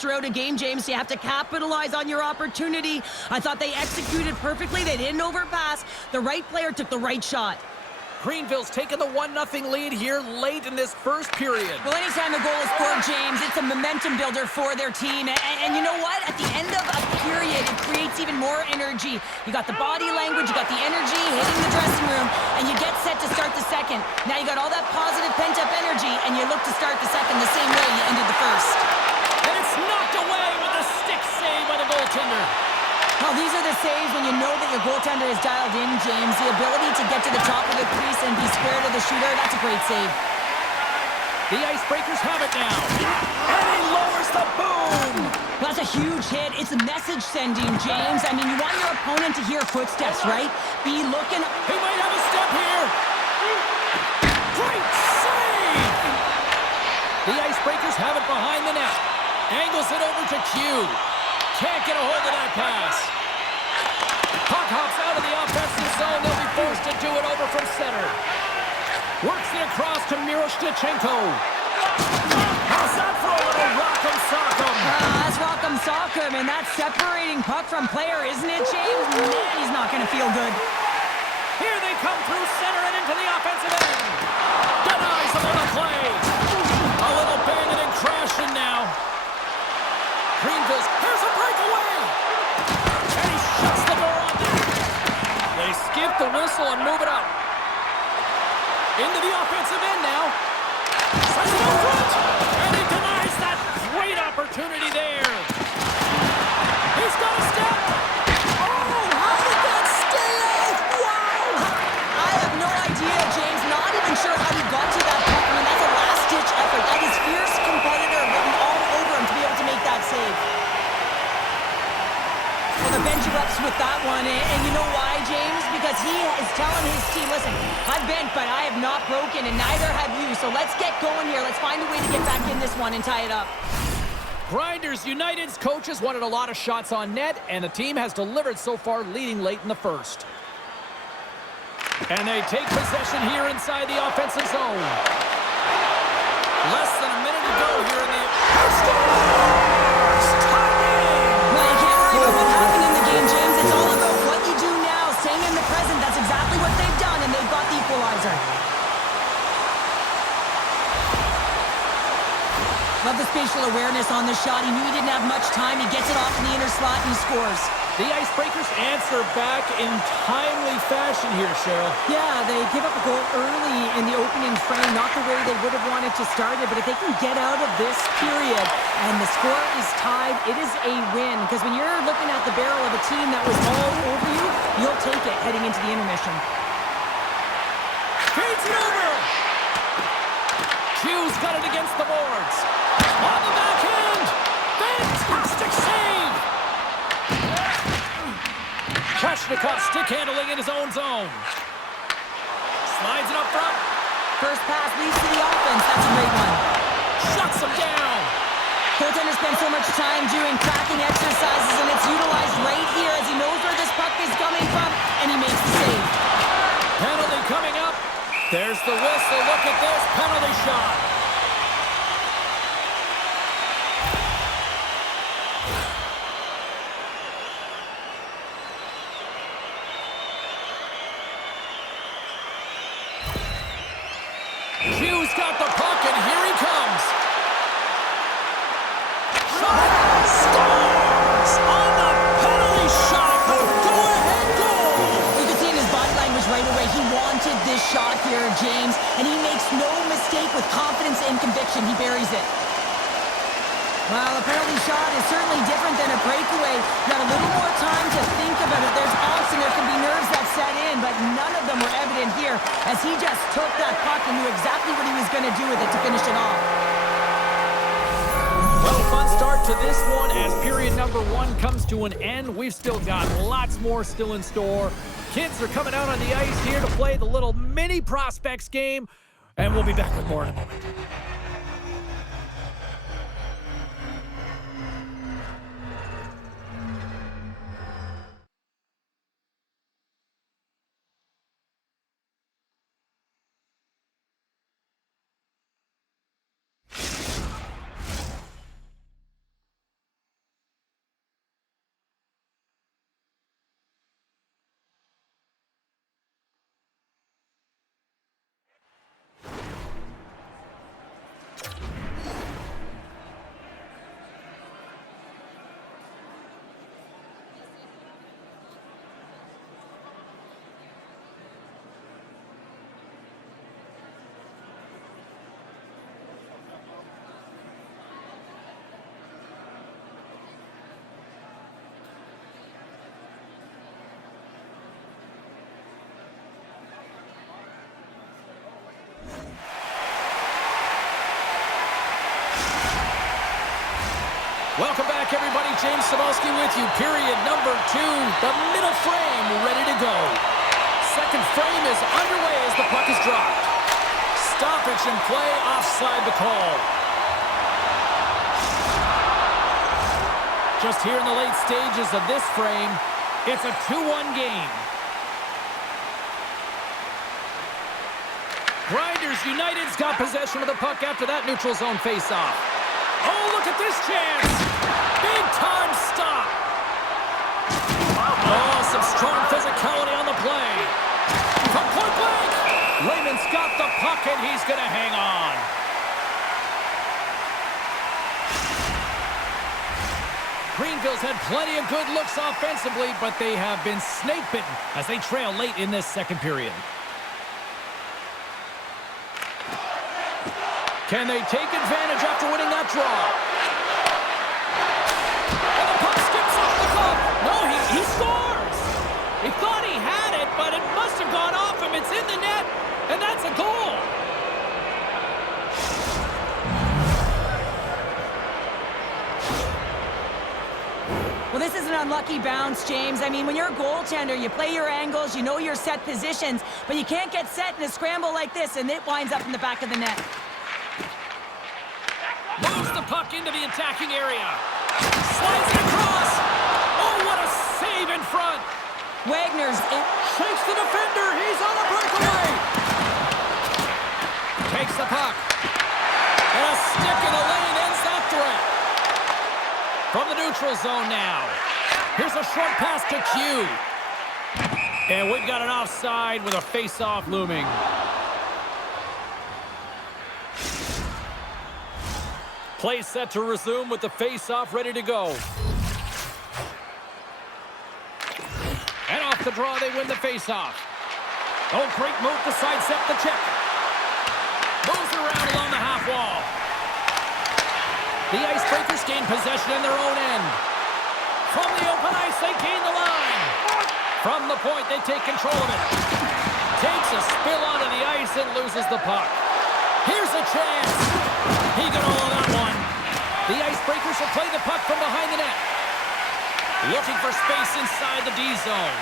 happens throughout a game, James. You have to capitalize on your opportunity. I thought they executed perfectly. They didn't overpass. The right player took the right shot. Greenville's taking the 1-0 lead here late in this first period. Well, anytime a goal is scored, James, it's a momentum builder for their team. And you know what? At the end of a period, it creates even more energy. You got the body language, you got the energy hitting the dressing room, and you get set to start the second. Now you got all that positive pent-up energy, and you look to start the second the same way you ended the first. And it's knocked away with a stick save by the goaltender. Well, these are the saves when you know that your goaltender is dialed in, James. The ability to get to the top of the crease and be square to the shooter, that's a great save. The Icebreakers have it now. And he lowers the boom. That's a huge hit. It's a message sending, James. I mean, you want your opponent to hear footsteps, right? Be looking. He might have a step here. Great save. The Icebreakers have it behind the net. Angles it over to Q. Can't get a hold of that pass. Puck hops out of the offensive zone. They'll be forced to do it over from center. Works it across to Miroshnichenko. How's that for a little rock'em sock'em? That's rock'em sock'em, and that's separating puck from player, isn't it, James? Man, he's not going to feel good. Here they come through center and into the offensive end. Denies them on the play. A little banging and crashing now. Greenville's, here's a breakaway! And he shuts the door on that. They skip the whistle and move it up. Into the offensive end now. Slices it out front! And he denies that great opportunity there. He's got a step! Oh, how did that stay out? Wow! I have no idea, James. Not even sure how he got to that puck. I mean, that's a last-ditch effort. That is fierce competitor written all over him to be able to make that save. Well, the bench erupts with that one, and you know why, James? Because he is telling his team, listen, I've bent, but I have not broken, and neither have you, so let's get going here. Let's find a way to get back in this one and tie it up. Grinders United's coaches wanted a lot of shots on net, and the team has delivered so far, leading late in the first. And they take possession here inside the offensive zone. Less than a minute to go here in the... Well, you can't worry about what happened in the game, James. It's all about what you do now, staying in the present. That's exactly what they've done, and they've got the equalizer. Love the spatial awareness on this shot. He knew he didn't have much time. He gets it off in the inner slot, and he scores. The Icebreakers answer back in timely fashion here, Cheryl. Yeah, they give up a goal early in the opening frame, not the way they would have wanted to start it, but if they can get out of this period and the score is tied, it is a win. Because when you're looking at the barrel of a team that was all over you, you'll take it heading into the intermission. Feeds it over! Q's got it against the boards. On the backhand! Fantastic save! Kashnikov stick handling in his own zone. Slides it up front. First pass leads to the offense. That's a great one. Shuts him down. Goaltender spends so much time doing tracking exercises, and it's utilized right here as he knows where this puck is coming from, and he makes the save. Penalty coming up. There's the whistle. Look at this penalty shot. Q's got the puck, and here he comes. Shot! Scores! On the penalty shot! The go-ahead goal! You can see in his body language right away, he wanted this shot here, James, and he makes no mistake with confidence and conviction. He buries it. Well, a penalty shot is certainly different than a breakaway. You got a little more time to think about it. There's odds and there can be nerves that set in, but none of them were evident here as he just took that puck and knew exactly what he was going to do with it to finish it off. Well, fun start to this one as period number 1 comes to an end. We've still got lots more still in store. Kids are coming out on the ice here to play the little mini prospects game, and we'll be back with more in a moment. Welcome back, everybody. James Cebulski with you. Period number 2. The middle frame ready to go. Second frame is underway as the puck is dropped. Stoppage in play, offside the call. Just here in the late stages of this frame, it's a 2-1 game. Grinders United's got possession of the puck after that neutral zone faceoff. Oh, look at this chance! Big time stop! Oh, some strong physicality on the play. From point blank! Raymond's got the puck and he's going to hang on. Greenville's had plenty of good looks offensively, but they have been snake-bitten as they trail late in this second period. Can they take advantage after winning that draw? And the puck skips off the glove. No, he scores. He thought he had it, but it must have gone off him. It's in the net, and that's a goal. Well, this is an unlucky bounce, James. I mean, when you're a goaltender, you play your angles, you know your set positions, but you can't get set in a scramble like this, and it winds up in the back of the net. Moves the puck into the attacking area. Slides it across. Oh, what a save in front. Wagner's it. Shakes the defender. He's on a breakaway. Takes the puck. And a stick in the lane ends that threat. From the neutral zone now. Here's a short pass to Q. And we've got an offside with a face-off looming. Play set to resume with the face-off ready to go. And off the draw, they win the face-off. Oh, great move to sidestep the check. Moves around along the half wall. The Icebreakers gain possession in their own end. From the open ice, they gain the line. From the point, they take control of it. Takes a spill onto the ice and loses the puck. Here's a chance. He got all of that one. The Icebreakers will play the puck from behind the net. Looking for space inside the D zone.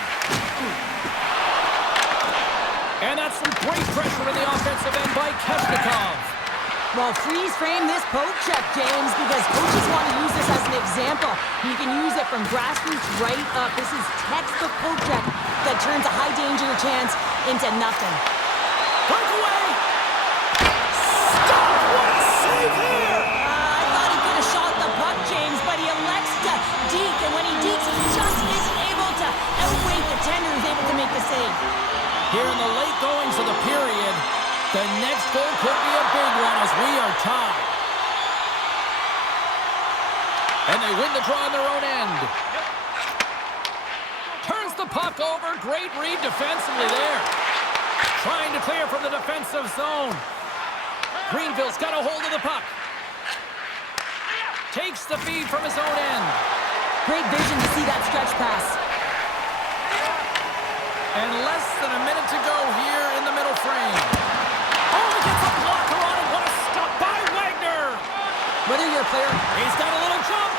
And that's some great pressure in the offensive end by Keshnikov. Well, freeze frame this poke check, James, because coaches want to use this as an example. You can use it from grassroots right up. This is textbook poke check that turns a high danger chance into nothing. Breakaway! Stop! What a save here! I thought he could have shot the puck, James, but he elects to deke, and when he dekes, he just isn't able to outweigh the tender who's able to make the save. Here in the late goings of the period, the next goal could be a big one as we are tied. And they win the draw on their own end. Turns the puck over. Great read defensively there. Trying to clear from the defensive zone. Greenville's got a hold of the puck. Takes the feed from his own end. Great vision to see that stretch pass. And less than a minute to go here in the middle frame. Oh, he gets a blocker on it. What a stop by Wagner. Whether you're a player... He's got a little jump.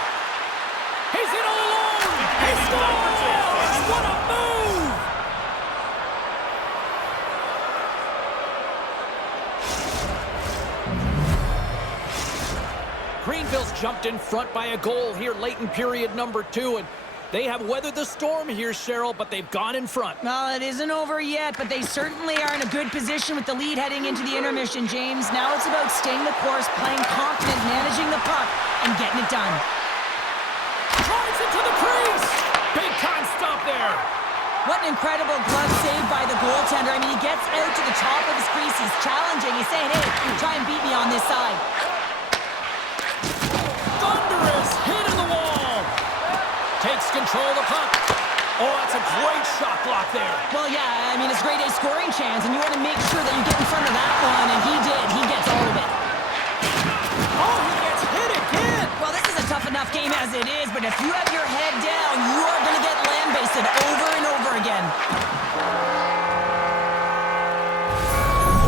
He's in all alone. He scores. What a move. Greenville's jumped in front by a goal here late in period number 2, and they have weathered the storm here, Cheryl, but they've gone in front. Well, it isn't over yet, but they certainly are in a good position with the lead heading into the intermission, James. Now it's about staying the course, playing confident, managing the puck, and getting it done. Drives into the crease. Big time stop there. What an incredible glove save by the goaltender. I mean, he gets out to the top of his crease. He's challenging. He's saying, hey, try and beat me on this side. Thunderous hit in the wall. Takes control of the puck. Oh, that's a great shot block there. Well, yeah, I mean, it's a grade A scoring chance, and you want to make sure that you get in front of that one, and he did. He gets all of it. Oh, he gets hit again. Well, this is a tough enough game as it is, but if you have your head down, you are going to get lambasted over and over again.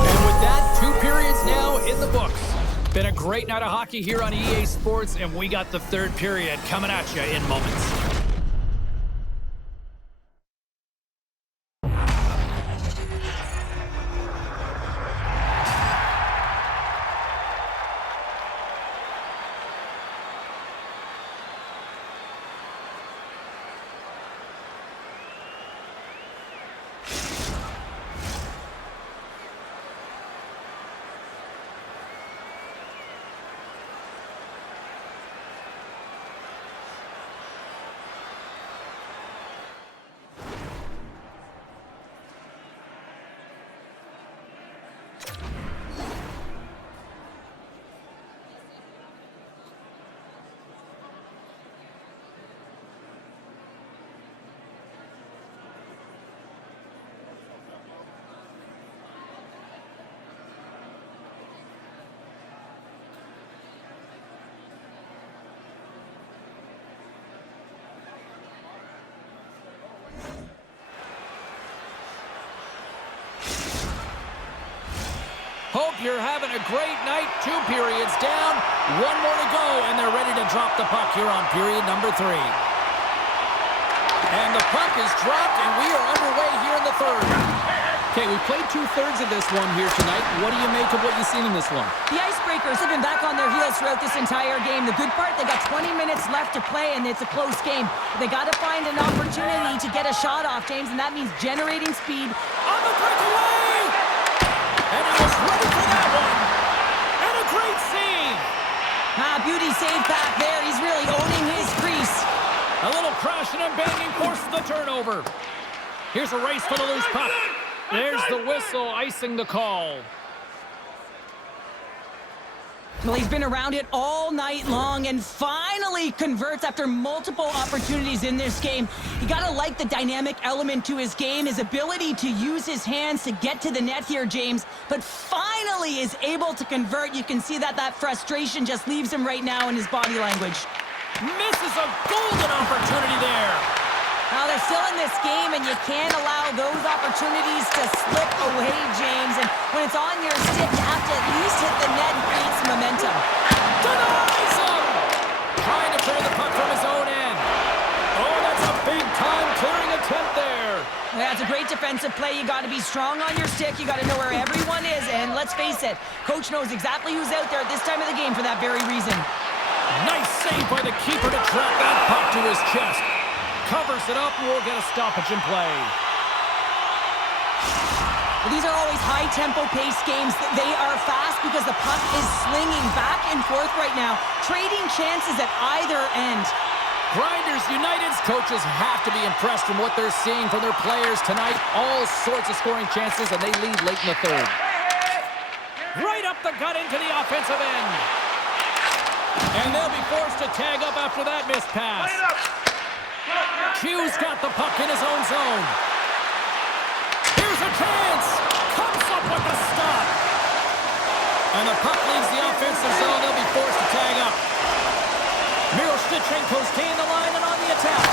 And with that, 2 periods now in the books. Been a great night of hockey here on EA Sports, and we got the third period coming at you in moments. Hope you're having a great night. 2 periods down, 1 more to go, and they're ready to drop the puck here on period number 3. And the puck is dropped, and we are underway here in the third. Okay, we played 2/3 of this one here tonight. What do you make of what you've seen in this one? The Icebreakers have been back on their heels throughout this entire game. The good part, they got 20 minutes left to play, and it's a close game. They got to find an opportunity to get a shot off, James, and that means generating speed. On the breakaway! And he was ready for that one. And a great save. Beauty save back there. He's really owning his crease. A little crashing and banging forces the turnover. Here's a race for the loose puck. There's the whistle, icing the call. Well, he's been around it all night long and finally converts after multiple opportunities in this game. You gotta like the dynamic element to his game, his ability to use his hands to get to the net here, James, but finally is able to convert. You can see that frustration just leaves him right now in his body language. Misses a golden opportunity there. Now, they're still in this game, and you can't allow those opportunities to slip away, James. And when it's on your stick, you have to at least hit the net and create some momentum. Denies him! Trying to clear the puck from his own end. Oh, that's a big-time clearing attempt there. Yeah, it's a great defensive play. You got to be strong on your stick. You got to know where everyone is. And let's face it, coach knows exactly who's out there at this time of the game for that very reason. Nice save by the keeper to trap that puck to his chest. Covers it up, and we'll get a stoppage in play. Well, these are always high-tempo pace games. They are fast because the puck is slinging back and forth right now, trading chances at either end. Grinders United's coaches have to be impressed from what they're seeing from their players tonight. All sorts of scoring chances, and they lead late in the third. Right up the gut into the offensive end. And they'll be forced to tag up after that missed pass. Q's got the puck in his own zone. Here's a chance. Comes up with the stop. And the puck leaves the offensive zone. They'll be forced to tag up. Miroshnichenko's staying the line and on the attack.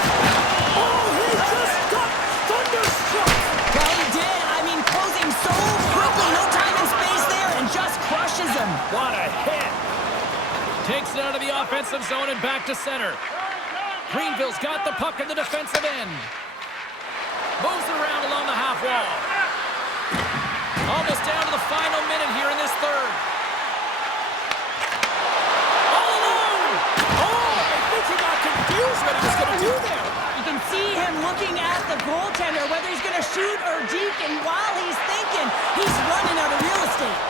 Oh, he just got thunderstruck. Well, he did. I mean, closing so quickly. No time and space there, and just crushes him. What a hit. Takes it out of the offensive zone and back to center. Greenville's got the puck in the defensive end. Moves it around along the half wall. Almost down to the final minute here in this third. All alone! Oh, I think he got confused what he was going to do there. You can see him looking at the goaltender, whether he's going to shoot or deke, and while he's thinking, he's running out of real estate.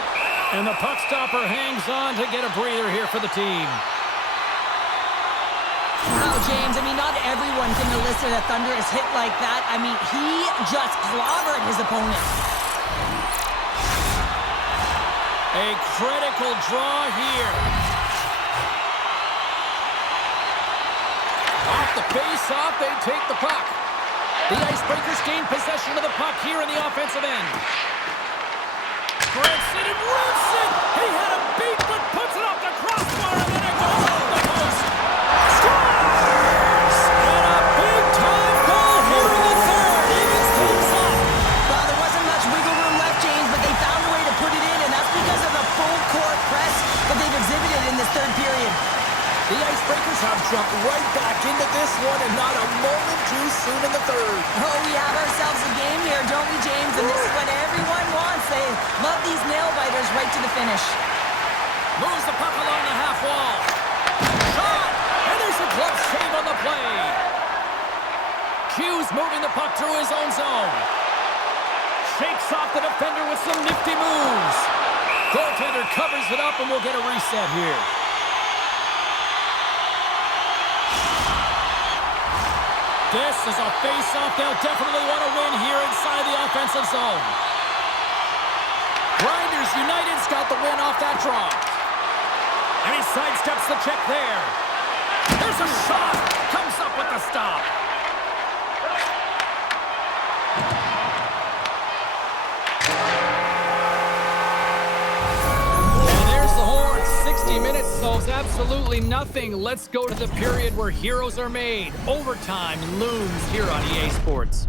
And the puck stopper hangs on to get a breather here for the team. Wow, James, I mean, not everyone can elicit a thunderous hit like that. I mean, he just clobbered his opponent. A critical draw here. Off the face-off, they take the puck. The Icebreakers gain possession of the puck here in the offensive end. Grips it and rips it! He had a beat, but puts it off the crossbar, and then it goes off the post. Scores! And a big-time goal here in the third. Evens things up. Well, there wasn't much wiggle room left, James, but they found a way to put it in, and that's because of the full-court press that they've right back into this one, and not a moment too soon in the third. Oh, we have ourselves a game here, don't we, James? And this is what everyone wants. They love these nail-biters right to the finish. Moves the puck along the half wall. Shot! And there's a glove save on the play. Hughes moving the puck through his own zone. Shakes off the defender with some nifty moves. Goaltender covers it up, and we'll get a reset here. This is a face-off they'll definitely want to win here inside the offensive zone. Grinders United's got the win off that draw. And he sidesteps the check there. There's a shot. Comes up with the stop. And there's the horn. 60 minutes solves absolutely nothing. Let's go to the period where heroes are made. Overtime looms here on EA Sports.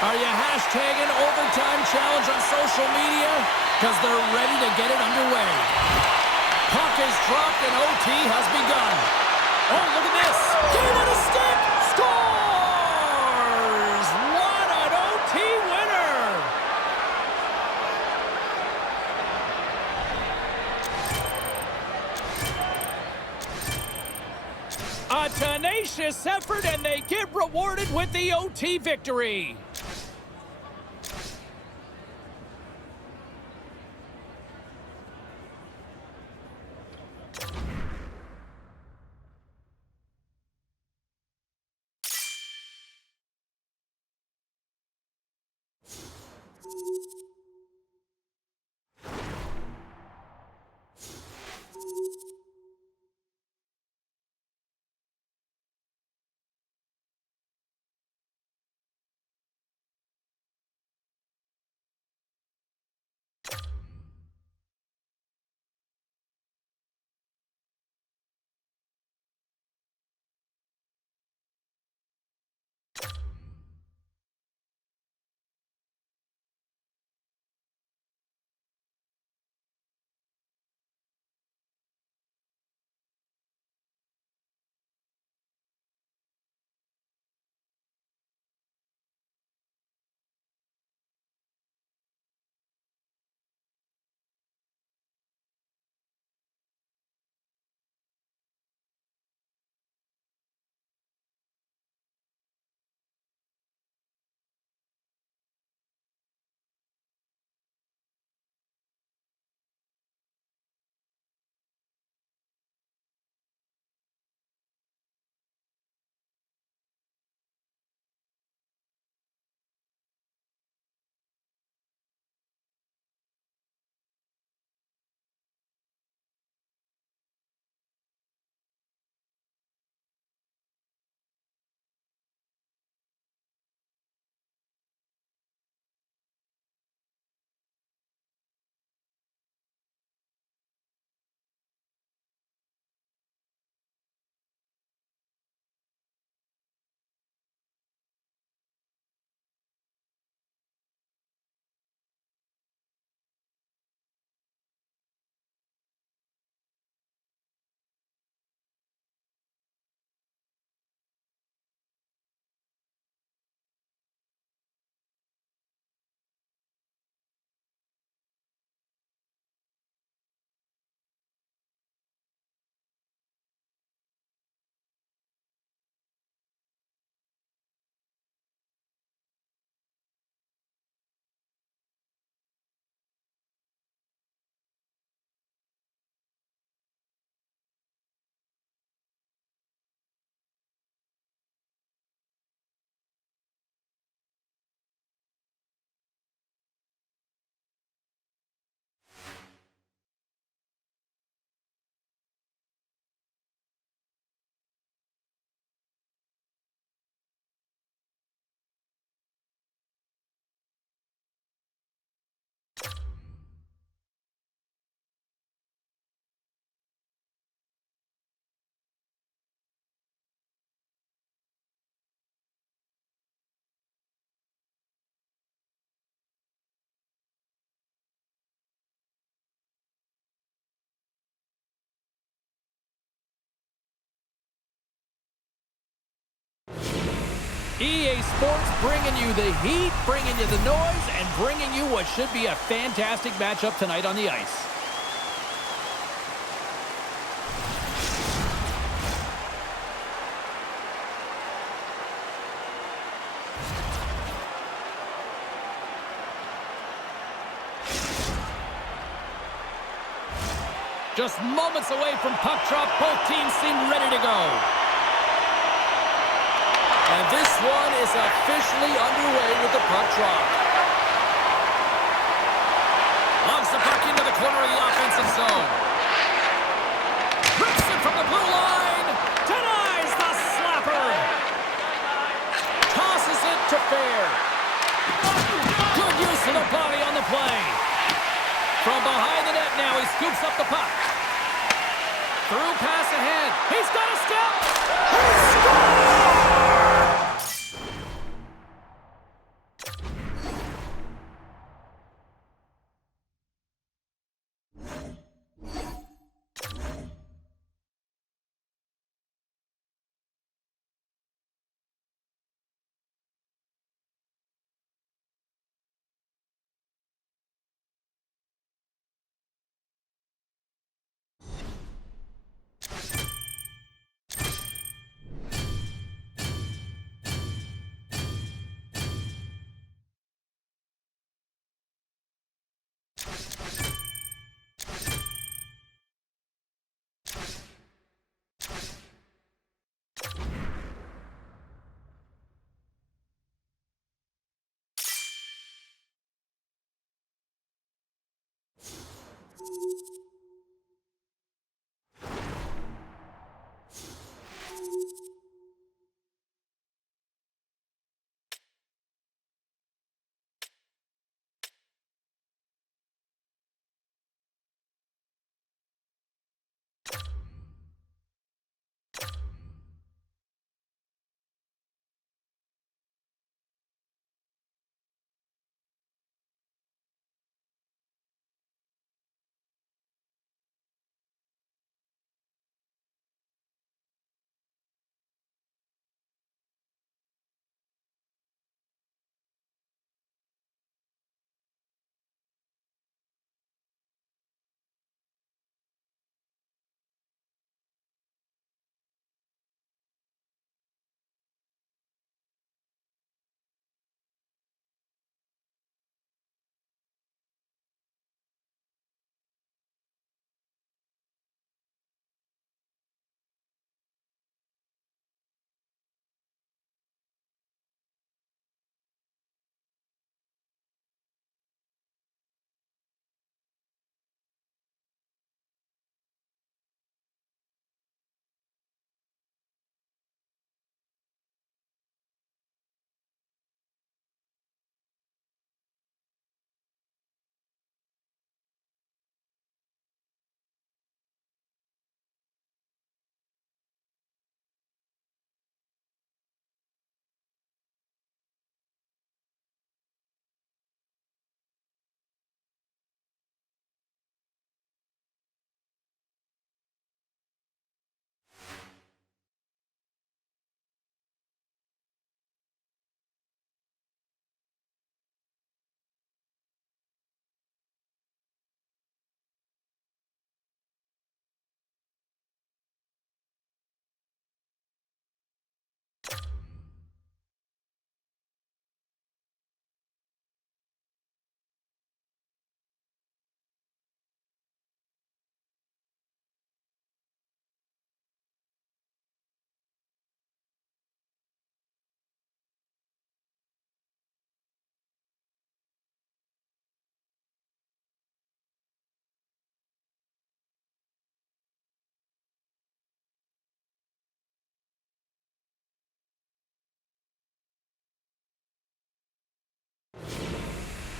Are you hashtagging Overtime Challenge on social media? Because they're ready to get it underway. Puck is dropped and OT has begun. Oh, look at this. Game on a stick. Scores! What an OT winner! A tenacious effort, and they get rewarded with the OT victory. EA Sports, bringing you the heat, bringing you the noise, and bringing you what should be a fantastic matchup tonight on the ice. Just moments away from puck drop, both teams seem ready to go. And this one is officially underway with the puck drop. Logs the puck into the corner of the offensive zone. Rips it from the blue line. Denies the slapper. Tosses it to Fair. Good use of the body on the play. From behind the net now, he scoops up the puck. Through pass ahead. He's got a step. He scores!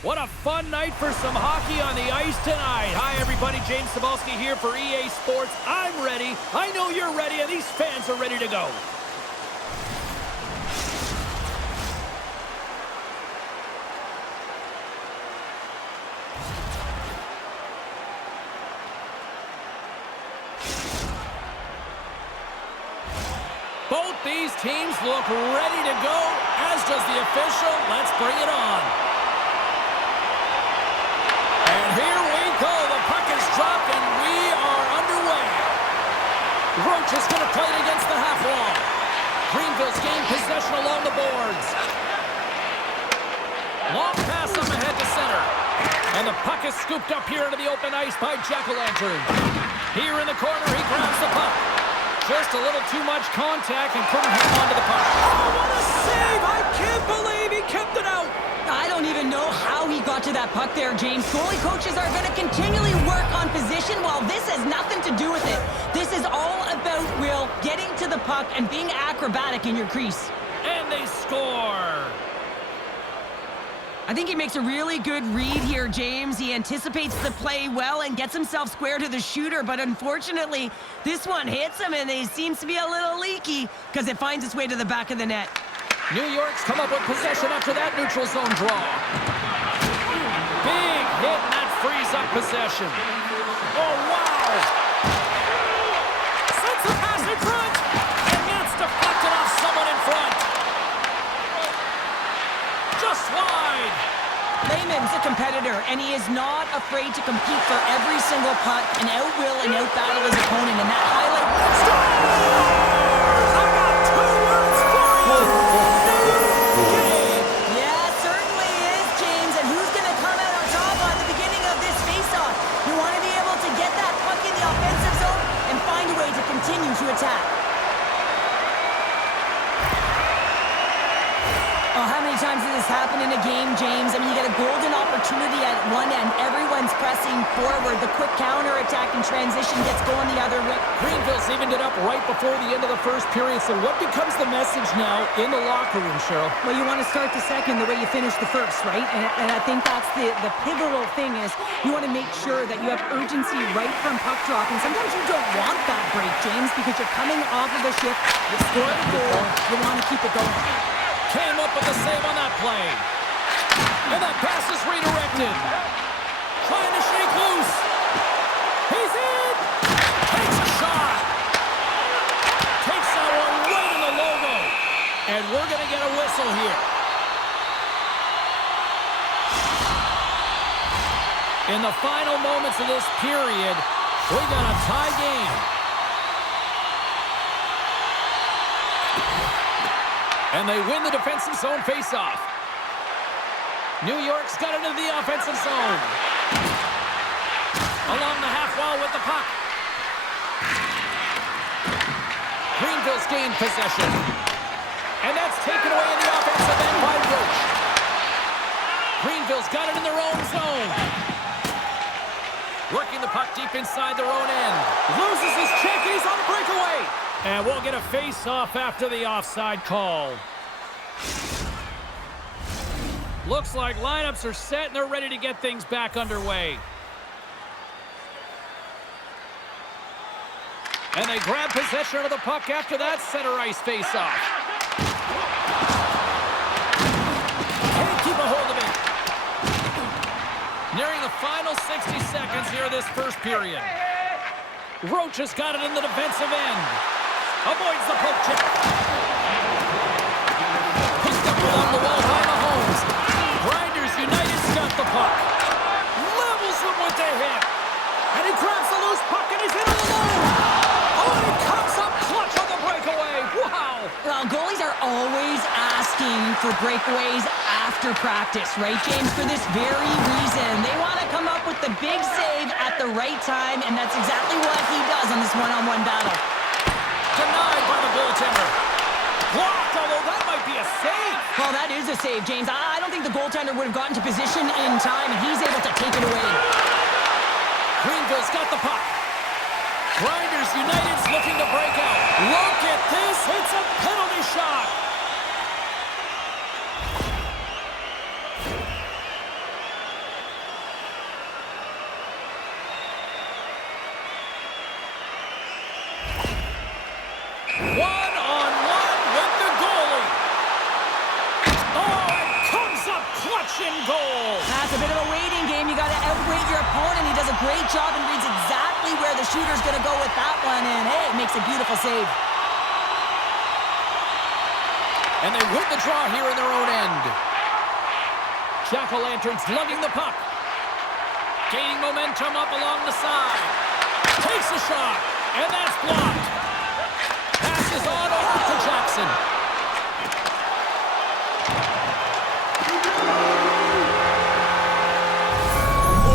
What a fun night for some hockey on the ice tonight. Hi, everybody. James Cebulski here for EA Sports. I'm ready. I know you're ready, and these fans are ready to go. Both these teams look ready to go as does the official. Let's bring it on. And here we go. The puck is dropped, and we are underway. Roach is going to play it against the half wall. Greenville's gained possession along the boards. Long pass up ahead to center. And the puck is scooped up here into the open ice by Jack-O-Lantern. Here in the corner, he grabs the puck. Just a little too much contact and couldn't hang on to the puck. Oh, what a save! I can't believe he kept it out. I don't even know how he got to that puck there, James. Goalie coaches are going to continually work on position while this has nothing to do with it. This is all about, Will, getting to the puck and being acrobatic in your crease. And they score. I think he makes a really good read here, James. He anticipates the play well and gets himself square to the shooter, but unfortunately, this one hits him and he seems to be a little leaky because it finds its way to the back of the net. New York's come up with possession after that neutral zone draw. Big hit, and that frees up possession. Oh, wow! Sends the pass in front. And that's deflected off someone in front. Just wide. Lehman's a competitor, and he is not afraid to compete for every single puck and out-will and out-battle his opponent, and that highlight... I got 2 words for you. Yeah, certainly is, James, and who's going to come out on top on the beginning of this face-off? You want to be able to get that puck in the offensive zone and find a way to continue to attack. Oh, how many times did this happen in a game, James? I mean, you get a golden opportunity at one end. Everyone's pressing forward. The quick counter-attack and transition gets going the other way. Greenville's evened it up right before the end of the first period. So what becomes the message now in the locker room, Cheryl? Well, you want to start the second the way you finish the first, right? And I think that's the pivotal thing is you want to make sure that you have urgency right from puck drop. And sometimes you don't want that break, James, because you're coming off of a shift. You score a goal. You want to keep it going. Came up with a save on that play. And that pass is redirected. Trying to shake loose. He's in. Takes a shot. Takes that one right in the logo. And we're going to get a whistle here. In the final moments of this period, we got a tie game. And they win the defensive zone faceoff. New York's got it into the offensive zone. Along the half wall with the puck. Greenville's gained possession. And that's taken away in the offensive end by Roach. Greenville's got it in their own zone. Working the puck deep inside their own end. Loses his check, and he's on a breakaway. And we'll get a face-off after the offside call. Looks like lineups are set and they're ready to get things back underway. And they grab possession of the puck after that center ice face-off. Can't keep a hold of it. Nearing the final 60 seconds here of this first period. Roach has got it in the defensive end. Avoids the poke check. Picked up along the wall by Mahomes. Grinders United's got the puck. Levels him with the hit. And he grabs the loose puck, and he's in on the low. Oh, and he comes up clutch on the breakaway. Wow. Well, goalies are always asking for breakaways after practice, right, James? For this very reason. They want to come up with the big save at the right time, and that's exactly what he does on this one-on-one battle. Denied by the goaltender. Blocked, although that might be a save. Well, that is a save, James. I don't think the goaltender would have gotten to position in time, and he's able to take it away. Greenville's got the puck. Grinders United's looking to break out. Look at this. It's a penalty shot. One-on-one with the goalie. Oh, it comes up clutch in goal. That's a bit of a waiting game. You got to outweight your opponent. He does a great job and reads exactly where the shooter's going to go with that one. And, hey, makes a beautiful save. And they win the draw here in their own end. Jack-o'-lanterns lugging the puck. Gaining momentum up along the side. Takes a shot, and that's blocked. Passes on over to Jackson.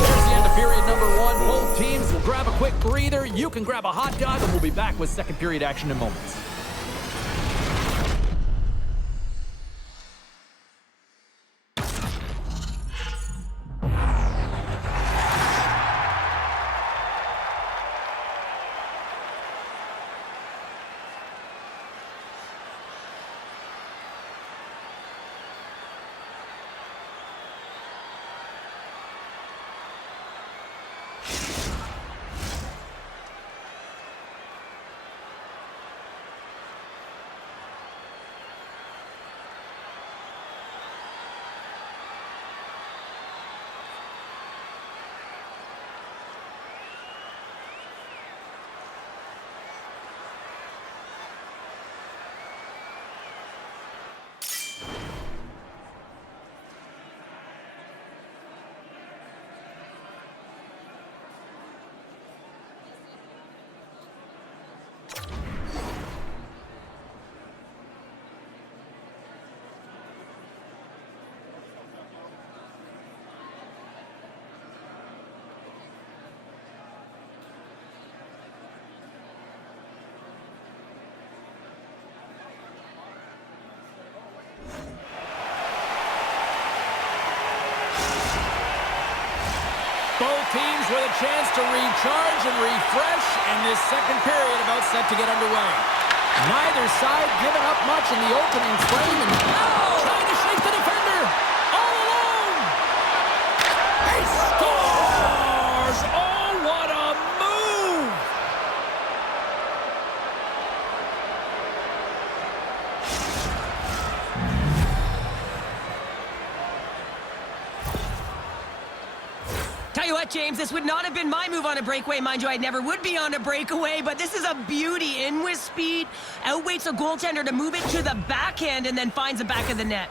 There's the end of period number 1. Both teams will grab a quick breather. You can grab a hot dog, and we'll be back with second period action in moments. Both teams with a chance to recharge and refresh, and this second period about set to get underway. Neither side giving up much in the opening frame, and trying to shake the defender all alone. He scores! Oh, what a move! Tell you what, James, this would not have been my move on a breakaway. Mind you, I never would be on a breakaway, but this is a beauty. In with speed, outwaits a goaltender to move it to the backhand and then finds the back of the net.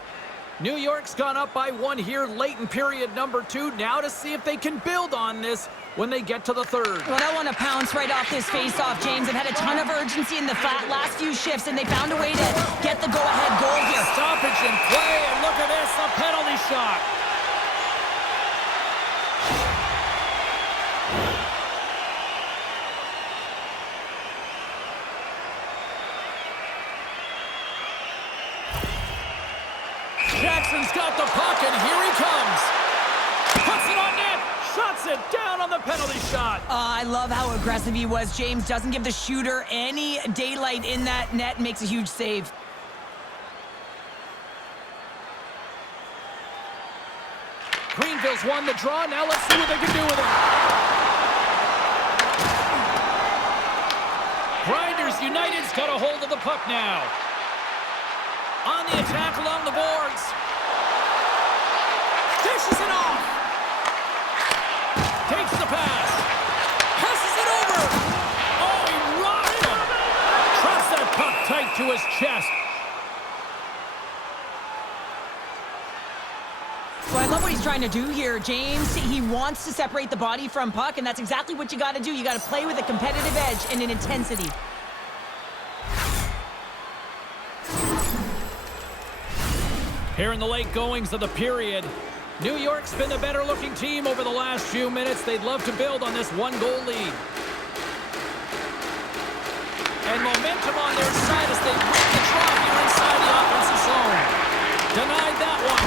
New York's gone up by 1 here late in period number 2. Now to see if they can build on this when they get to the third. Well, I want to pounce right off this face-off, James. They've had a ton of urgency in the last few shifts, and they found a way to get the go-ahead goal here. Stoppage in play, and look at this, a penalty shot. Jackson's got the puck, and here he comes. Puts it on net, shuts it down on the penalty shot. I love how aggressive he was, James. Doesn't give the shooter any daylight in that net. Makes a huge save. Greenville's won the draw. Now let's see what they can do with it. Grinders United's got a hold of the puck now. On the attack along the boards. Dishes it off. Takes the pass. Passes it over. Oh, he rocked him. Traps that puck tight to his chest. Well, I love what he's trying to do here, James. He wants to separate the body from puck, and that's exactly what you got to do. You got to play with a competitive edge and an intensity. Here in the late goings of the period, New York's been the better-looking team over the last few minutes. They'd love to build on this one-goal lead. And momentum on their side as they win the draw here inside the offensive zone. Denied that one.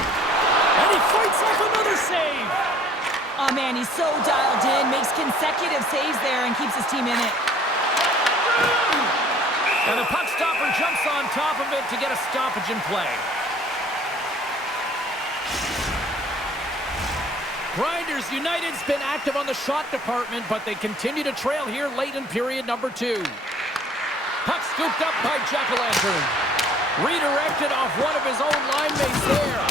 And he fights off another save. Oh, man, he's so dialed in, makes consecutive saves there, and keeps his team in it. And the puck stopper jumps on top of it to get a stoppage in play. Grinders United's been active on the shot department, but they continue to trail here late in period number 2. Puck scooped up by Jack-o'-lantern. Redirected off one of his own line mates there.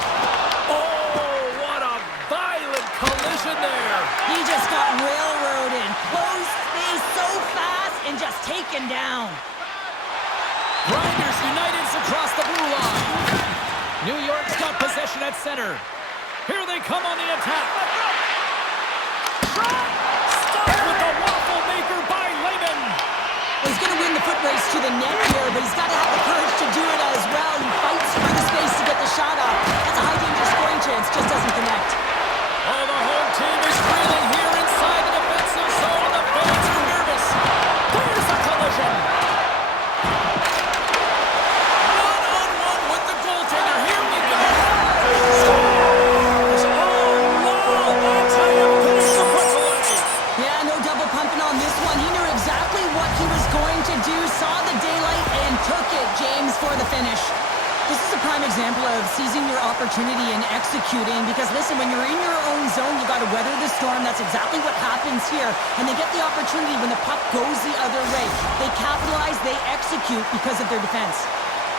Oh, what a violent collision there. He just got railroaded. Close space so fast and just taken down. Grinders United's across the blue line. New York's got possession at center. Here they come on the attack. Stopped with the waffle maker by Lehman. He's going to win the foot race to the net here, but he's got to have the courage to do it as well. He fights for the space to get the shot off. That's a high danger scoring chance, just doesn't connect. Oh, the home team is reeling here inside the defensive zone. The fans are nervous. There's a collision. One-on-one with the goaltender. Here we go. Scores! Oh, wow, that's how you finish the puck away. Yeah, no double pumping on this one. He knew exactly what he was going to do, saw the daylight, and took it, James, for the finish. This is a prime example of seizing your opportunity and executing because, listen, when you're in your own zone, you got to weather the storm. That's exactly what happens here. And they get the opportunity when the puck goes the other way. They capitalize, they execute because of their defense.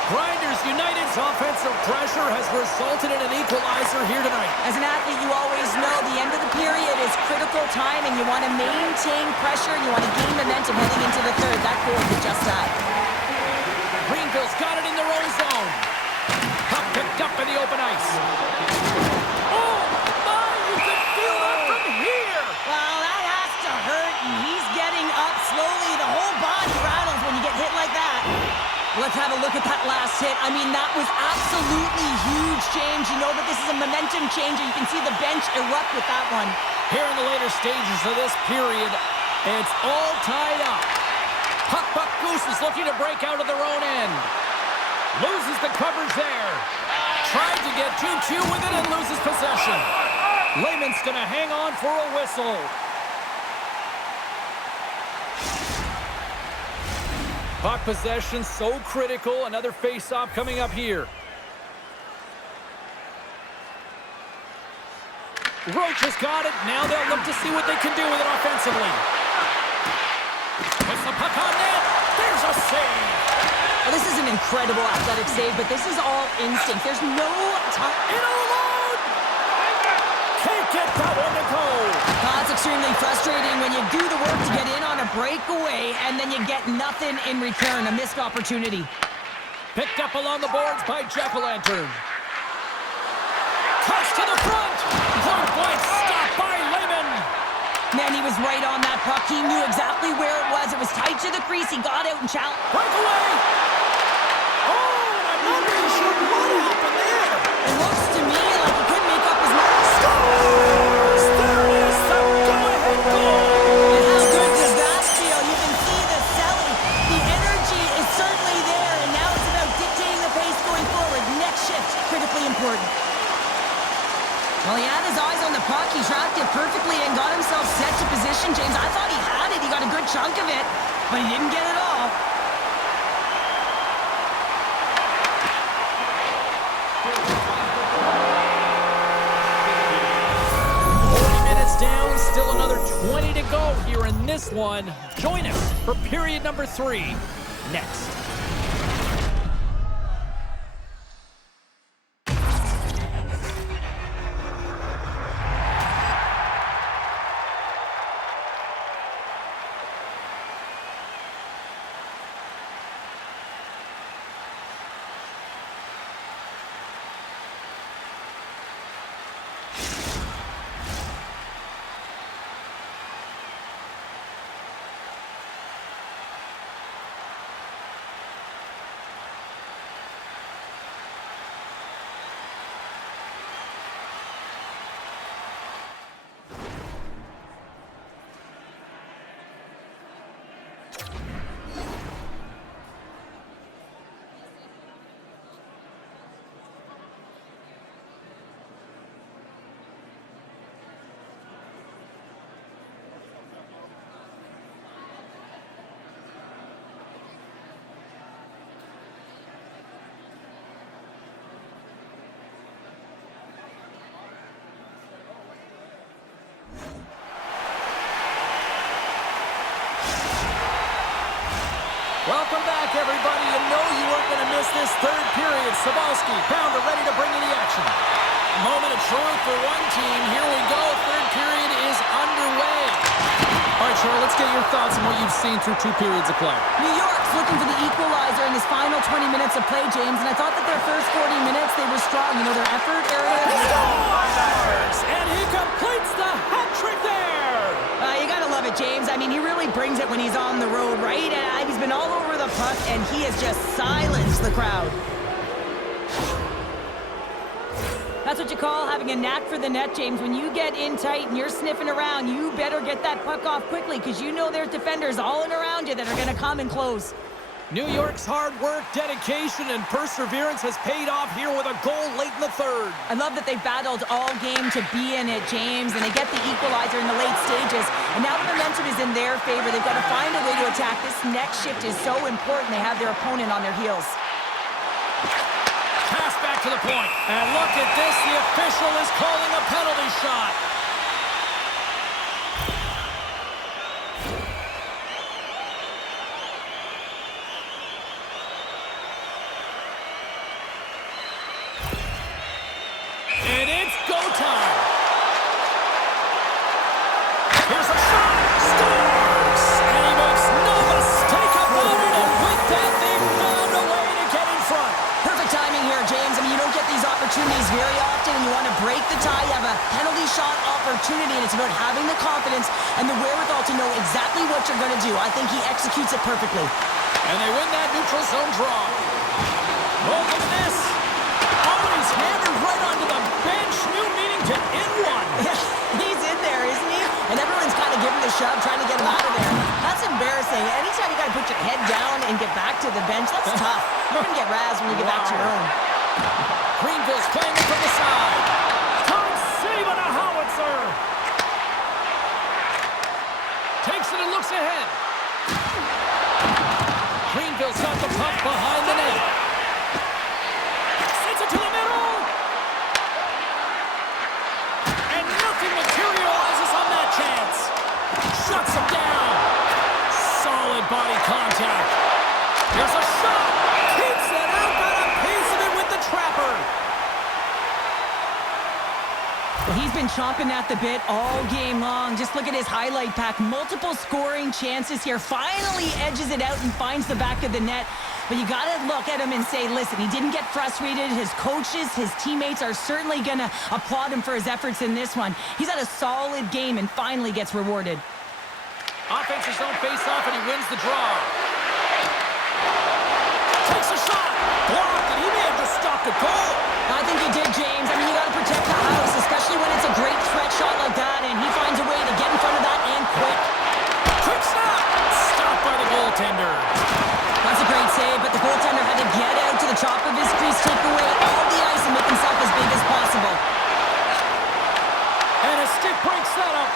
Grinders United's offensive pressure has resulted in an equalizer here tonight. As an athlete, you always know the end of the period is critical time, and you want to maintain pressure. You want to gain momentum heading into the third. That goal did just that. Greenville's got it in their own zone. Puck picked up in the open ice. Oh, my, you can feel that from here. Well, that has to hurt, and he's getting up slowly. The whole body rattles when you get hit like that. Let's have a look at that last hit. I mean, that was absolutely huge, James. You know that this is a momentum changer. You can see the bench erupt with that one. Here in the later stages of this period, it's all tied up. Puck Goose is looking to break out of their own end. Loses the coverage there. Tried to get 2-2 with it and loses possession. Lehman's going to hang on for a whistle. Puck possession so critical. Another face-off coming up here. Roach has got it. Now they'll look to see what they can do with it offensively. Puts the puck on net. There's a save. Well, this is an incredible athletic save, but this is all instinct. There's no time. In alone. Can't get that one to go. It's extremely frustrating when you do the work to get in on a breakaway, and then you get nothing in return. A missed opportunity. Picked up along the boards by Jack-O-Lantern. Cuts to the front. Point blank stop by Lehman. Man, he was right on that puck. He knew exactly where it was. It was tight to the crease. He got out and challenged. Breakaway. Oh, I'm not really sure what happened there. It looks to me like he couldn't make up his mind. Scores! There is the go-ahead goal. And how good does that feel? You can see the selling. The energy is certainly there, and now it's about dictating the pace going forward. Next shift, critically important. Well, he had his eyes on the puck. He tracked it perfectly and got himself set to position, James. I thought he had it. He got a good chunk of it, but he didn't get it all. Down, still another 20 to go here in this one. Join us for period number 3 next. Welcome back, everybody. You know you weren't going to miss this third period. Sabalski, Pounder, ready to bring you the action. Moment of truth for one team. Here we go. Third period is underway. All right, Cheryl, let's get your thoughts on what you've seen through 2 periods of play. New York's looking for the equalizer in this final 20 minutes of play, James, and I thought that their first 40 minutes, they were strong. You know, their effort area. Scores! And he completes the hat trick there! You gotta love it, James. I mean, he really brings it when he's on the road, right? He's been all over the puck, and he has just silenced the crowd. That's what you call having a knack for the net, James. When you get in tight and you're sniffing around, you better get that puck off quickly because you know there's defenders all in around you that are going to come and close. New York's hard work, dedication, and perseverance has paid off here with a goal late in the third. I love that they battled all game to be in it, James, and they get the equalizer in the late stages. And now the momentum is in their favor. They've got to find a way to attack. This next shift is so important. They have their opponent on their heels. Pass back to the point. And look at this. The official is calling a penalty shot. And it's go time. Here's a shot. Scores! And he makes no mistake about it. And with that, they've found a way to get in front. Perfect timing here, James. I mean, you don't get these opportunities very often, and you want to break the tie. You have a penalty shot opportunity, and it's about having the confidence and the wherewithal to know exactly what you're going to do. I think he executes it perfectly. And they win that neutral zone draw. Oh, look at this. Oh, and he's hammered right onto the bench. New meaning to in one. He's in there, isn't he? And everyone's kind of giving the shove, trying to get him out of there. That's embarrassing. Anytime you got to put your head down and get back to the bench, that's tough. You're going to get razzed when you get back to your own. Greenville's playing it from the side. Tom saving a howitzer. Takes it and looks ahead. Greenville's got the puck behind the net. Sends it to the middle. And nothing materializes on that chance. Shuts him down. Solid body contact. Here's a shot. Keeps it out. Got a piece of it with the trapper. Well, he's been chomping at the bit all game long. Just look at his highlight pack. Multiple scoring chances here. Finally edges it out and finds the back of the net. But you got to look at him and say, listen, he didn't get frustrated. His coaches, his teammates are certainly going to applaud him for his efforts in this one. He's had a solid game and finally gets rewarded. Offensive zone face-off, and he wins the draw. Takes a shot. Blocked, and he may have just stopped a goal. I think he did, James. I mean, you got to protect the house, especially when it's a great threat shot like that, and he finds a way to get in front of that and quick. Quick snap. Stopped by the goaltender. That's a great save, but the goaltender had to get out to the top of his crease, take away all the ice, and make himself as big as possible. And a stick break setup.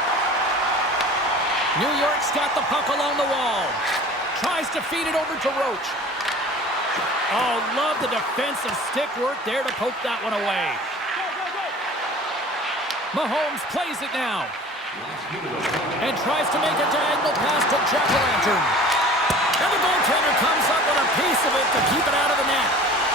New York's got the puck along the wall. Tries to feed it over to Roach. Oh, love the defensive stick work there to poke that one away. Mahomes plays it now. And tries to make a diagonal pass to Jack-o'-lantern. And the goaltender comes up with a piece of it to keep it out of the net.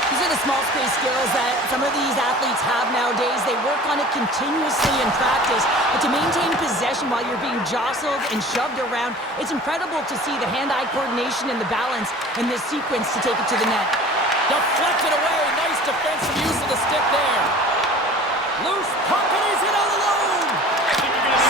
These are the small space skills that some of these athletes have nowadays. They work on it continuously in practice. But to maintain possession while you're being jostled and shoved around, it's incredible to see the hand-eye coordination and the balance in this sequence to take it to the net. Deflected away. Nice defensive use of the stick there. Loose puck, and he's in all alone.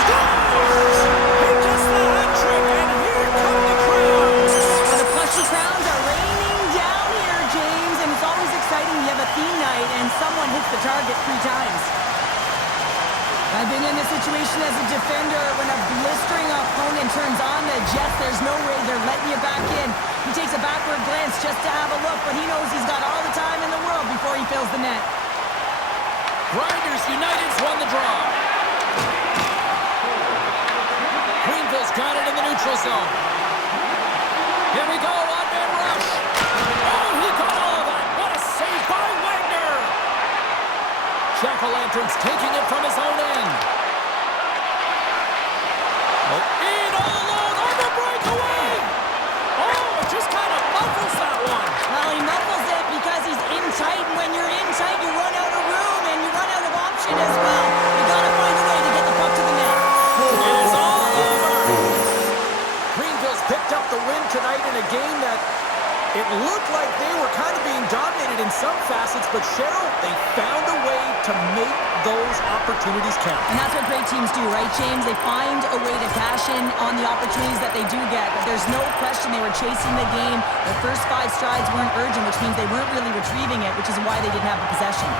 Scores! He gets the hat trick, and here come the crowds. The Flushing crowns are raining down here, James, and it's always exciting. You have a theme night, and someone hits the target 3 times. I've been in this situation as a defender when a blistering opponent turns on the Jets. There's no way they're letting you back in. He takes a backward glance just to have a look, but he knows he's got all the time in the world before he fills the net. Grinders United's won the draw. Greenville's got it in the neutral zone. Here we go, on-man rush. Oh, he got all of that. What a save by Wagner. Jack-o'-lantern's taking it from his own end. Oh, in all alone on the breakaway. Oh, it just kind of muffles that one. Well, he muffles it because he's in tight, and when you're in tight, you run out of room, and you run out of option as well. You got to find a way to get the puck to the net. It is all over. a game that it looked like they were kind of being dominated in some facets, but Cheryl, they found a way to make those opportunities count. And that's what great teams do, right, James? They find a way to cash in on the opportunities that they do get. But there's no question they were chasing the game. Their first 5 strides weren't urgent, which means they weren't really retrieving it, which is why they didn't have the possession.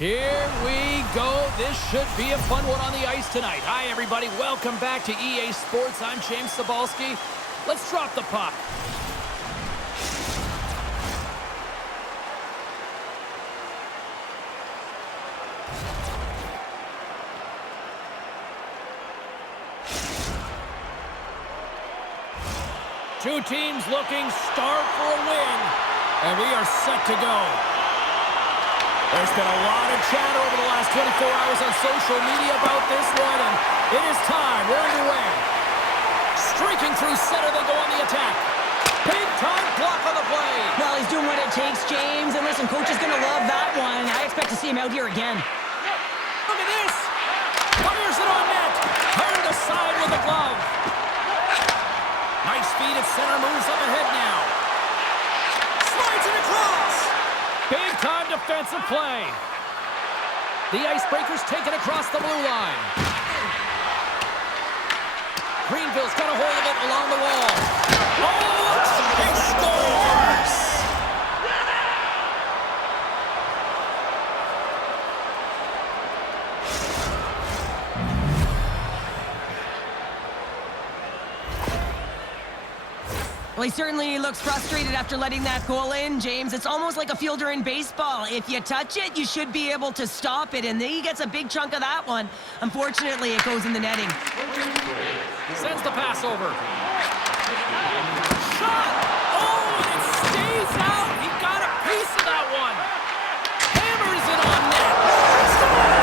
Here we go. This should be a fun one on the ice tonight. Hi, everybody. Welcome back to EA Sports. I'm James Cybulski. Let's drop the puck. Two teams looking starved for a win, and we are set to go. There's been a lot of chatter over the last 24 hours on social media about this one, and it is time. We're underway. Streaking through center, they go on the attack. Big-time block on the play. Well, he's doing what it takes, James. And listen, coach is going to love that one. I expect to see him out here again. Look at this. Fires it on net. Turned aside with a glove. Nice feed at center, moves up ahead now. Slides it across. Big-time defensive play. The Icebreakers take it across the blue line. Greenville's got a hold of it along the wall. Oh, he scores! Well, he certainly looks frustrated after letting that goal in, James. It's almost like a fielder in baseball. If you touch it, you should be able to stop it, and he gets a big chunk of that one. Unfortunately, it goes in the netting. Sends the pass over. Shot! Oh, and it stays out. He got a piece of that one. Hammers it on net. Score!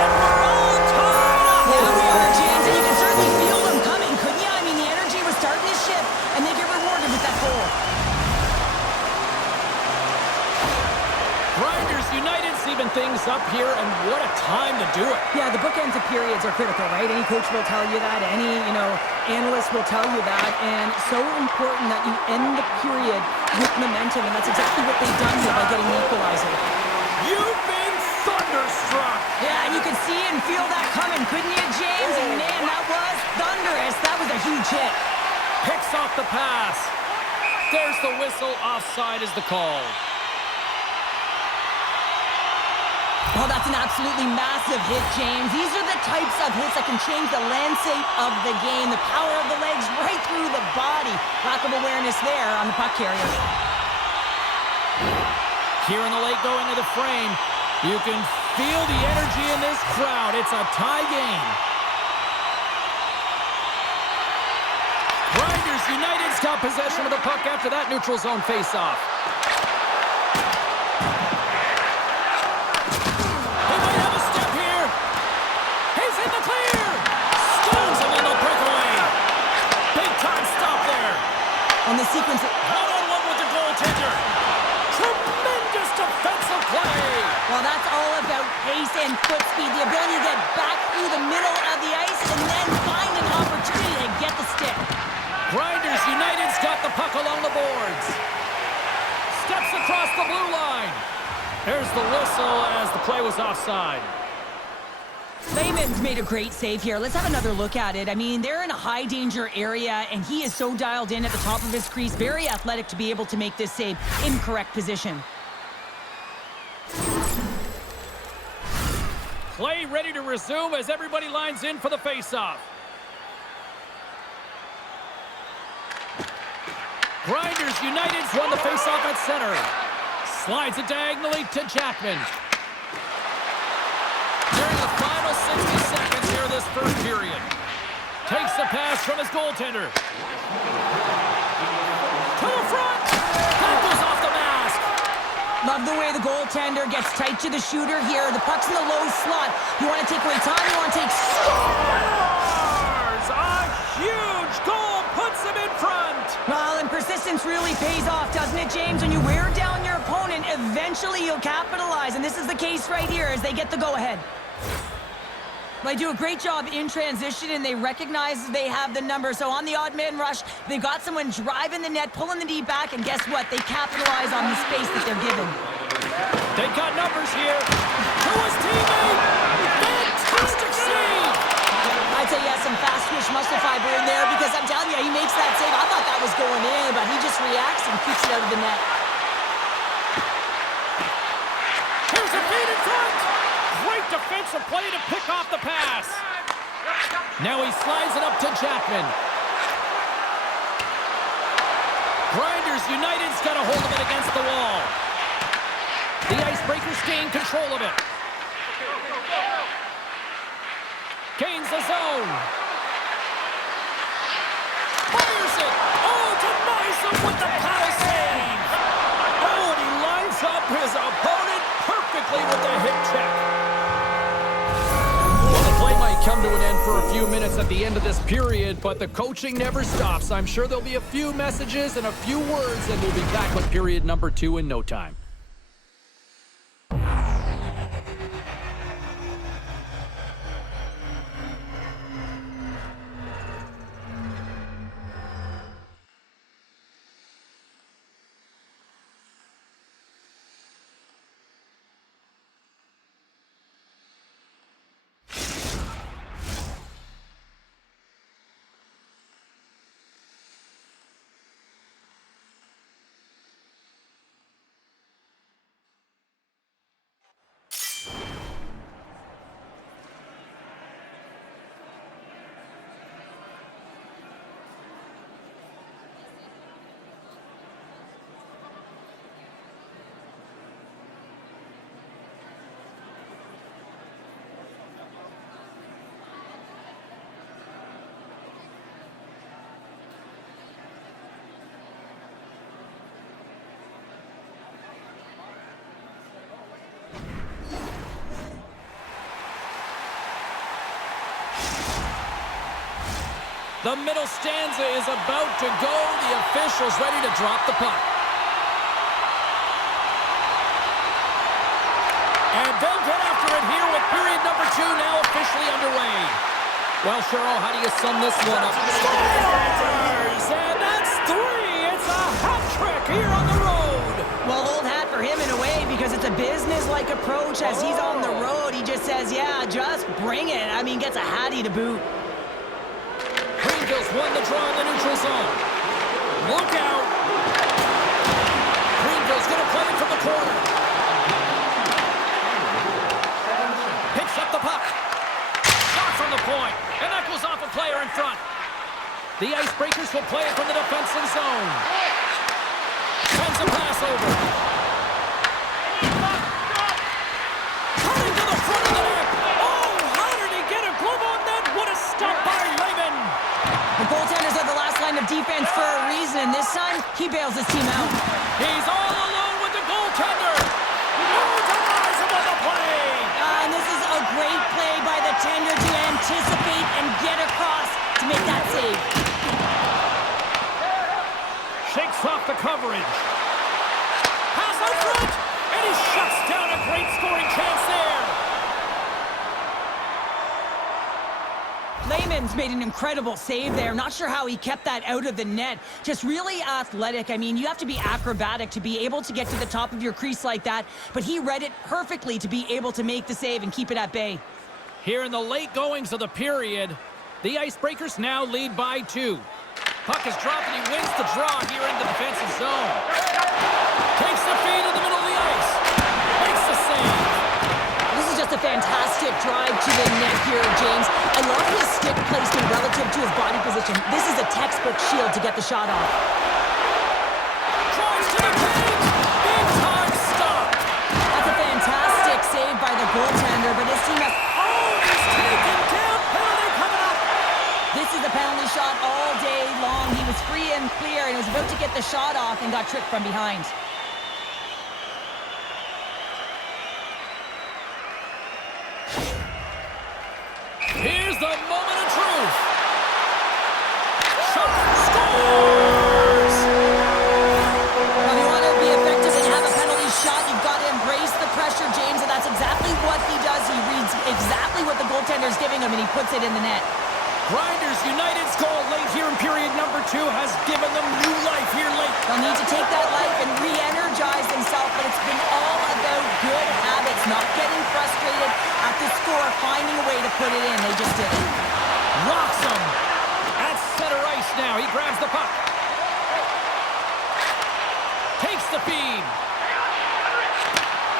And we're all tied up. Yeah, we are, James, and you can certainly feel them coming, Yeah, the bookends of periods are critical, right? Any coach will tell you that. Any, analyst will tell you that. And so important that you end the period with momentum. And that's exactly what they've done here by getting the equalizer. You've been thunderstruck. Yeah, and you could see and feel that coming, couldn't you, James? And man, that was thunderous. That was a huge hit. Picks off the pass. There's the whistle. Offside is the call. Well, that's an absolutely massive hit, James. These are the types of hits that can change the landscape of the game. The power of the legs right through the body. Lack of awareness there on the puck carrier. Here in the late going to the frame. You can feel the energy in this crowd. It's a tie game. Grinders United's got possession of the puck after that neutral zone faceoff. He might have a step here. He's in the clear. Stones him on the breakaway. Big time stop there. On the sequence... One-on-one with the goaltender. Tremendous defensive play. Well, that's all about pace and foot speed. The ability to get back through the middle of the ice and then find an opportunity to get the stick. Grinders United's got the puck along the boards. Steps across the blue line. There's the whistle as the play was offside. Lehman's made a great save here. Let's have another look at it. I mean, they're in a high-danger area, and he is so dialed in at the top of his crease. Very athletic to be able to make this save in correct position. Play ready to resume as everybody lines in for the face-off. Grinders United's won the face-off at center. Slides it diagonally to Jackman. During the final 60 seconds here of this first period. Takes the pass from his goaltender. To the front! That goes off the mask! Love the way the goaltender gets tight to the shooter here. The puck's in the low slot. You want to take away time, you want to take... Scores! A huge goal puts him in front! Well, and persistence really pays off, doesn't it, James? When you wear down your opponent, eventually you'll capitalize. And this is the case right here as they get the go-ahead. They do a great job in transition, and they recognize they have the number. So on the odd man rush, they've got someone driving the net, pulling the D back, and guess what? They capitalize on the space that they're given. They've got numbers here. To his teammate! Fantastic save! I'd say he has some fast twitch muscle fiber in there because I'm telling you, he makes that save. I thought that was going in, but he just reacts and keeps it out of the net. Here's a feed in front! Great defensive play to pick off the pass. Now he slides it up to Jackman. Grinders United's got a hold of it against the wall. The Icebreakers gain control of it. Gains the zone. Fires it. Oh, denies him with the paddle save. Oh, and he lines up his opponent perfectly with the hip check. Well, the play might come to an end for a few minutes at the end of this period, but the coaching never stops. I'm sure there'll be a few messages and a few words, and we'll be back with period number 2 in no time. The middle stanza is about to go. The official's ready to drop the puck. And they'll get after it here with period number 2 2 now officially underway. Well, Cheryl, how do you sum this one up? Scores! And that's 3! It's a hat trick here on the road! Well, old hat for him in a way because it's a business-like approach as he's on the road. He just says, yeah, just bring it. I mean, gets a hattie to boot. Greenville's won the draw in the neutral zone. Look out! Greenville's going to play it from the corner. Picks up the puck. Shot from the point. And that goes off a player in front. The Icebreakers will play it from the defensive zone. Sends a pass over. Cutting to the front of the net. Oh, how did he get a glove on that? What a stop by Lehman. The goaltenders are the last line of defense for a reason. This time, he bails his team out. He's all alone with the goaltender. Oh, denies him on the play. And this is a great play by the tender to anticipate and get across to make that save. Shakes off the coverage. Pass out front, and he shuts down a great scoring chance there. Lehman's made an incredible save there. Not sure how he kept that out of the net. Just really athletic. I mean, you have to be acrobatic to be able to get to the top of your crease like that, but he read it perfectly to be able to make the save and keep it at bay. Here in the late goings of the period, the Icebreakers now lead by 2. Puck is dropped and he wins the draw here in the defensive zone. Takes the feed in the middle of the ice. Makes the save. This is just a fantastic drive to the net here, James. I love his stick placement relative to his body position. This is a textbook shield to get the shot off. Drives to the cage. Big time stop. That's a fantastic save by the goaltender, but his team has... Oh, he's taken down. Penalty coming up. This is a penalty shot all day long. He was free and clear and was about to get the shot off and got tricked from behind. Here's the moment of truth. Shot. Scores! Well, if you want to be effective and have a penalty shot, you've got to embrace the pressure, James, and that's exactly what he does. He reads exactly what the goaltender's giving him, and he puts it in the net. Grinders United's goal late here in period number 2 has given them new life here late. They'll need to take that life and re-energize themselves, but it's been all about good habits, not getting frustrated at the score, finding a way to put it in. They just did it. Rocks him. At center ice now. He grabs the puck. Takes the feed.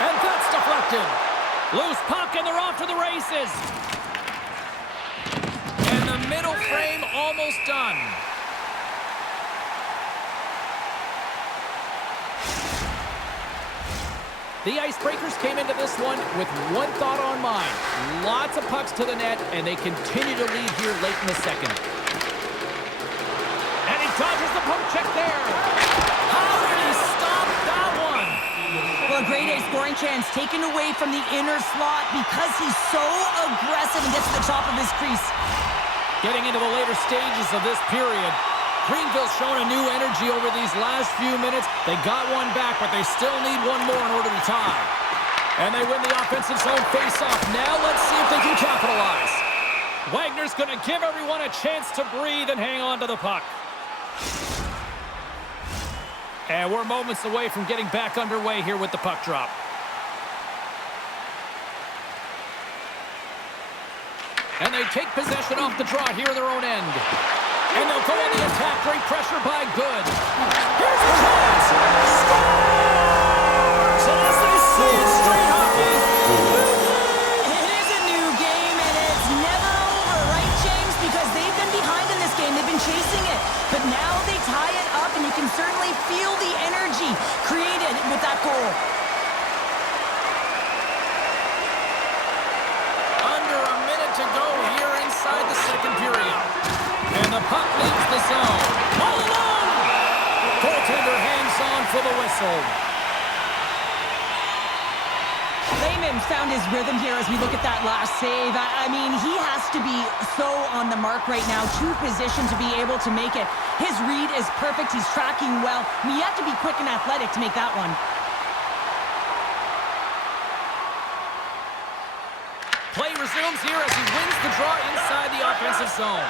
And that's deflected. Loose puck and they're off to the races. And the middle frame almost done. The Icebreakers came into this one with one thought on mind. Lots of pucks to the net, and they continue to lead here late in the second. And he dodges the poke check there. How did he stop that one? Well, a grade A scoring chance taken away from the inner slot because he's so aggressive and gets to the top of his crease. Getting into the later stages of this period, Greenville's shown a new energy over these last few minutes. They got one back, but they still need one more in order to tie. And they win the offensive zone face-off. Now let's see if they can capitalize. Wagner's going to give everyone a chance to breathe and hang on to the puck. And we're moments away from getting back underway here with the puck drop. And they take possession off the draw here in their own end. And they'll go on the attack. Great pressure by Good. Here's a chance. Scores! And as they say in street hockey, It is a new game, and it's never over, right, James? Because they've been behind in this game. They've been chasing it. But now they tie it up, and you can certainly feel the energy created with that goal. under a minute to go here inside the second period. And the puck leaves the zone. All alone! Goaltender hangs on for the whistle. Lehman's found his rhythm here as we look at that last save. I mean, he has to be so on the mark right now, to position to be able to make it. His read is perfect. He's tracking well. I mean, you have to be quick and athletic to make that one. Play resumes draw inside the offensive zone.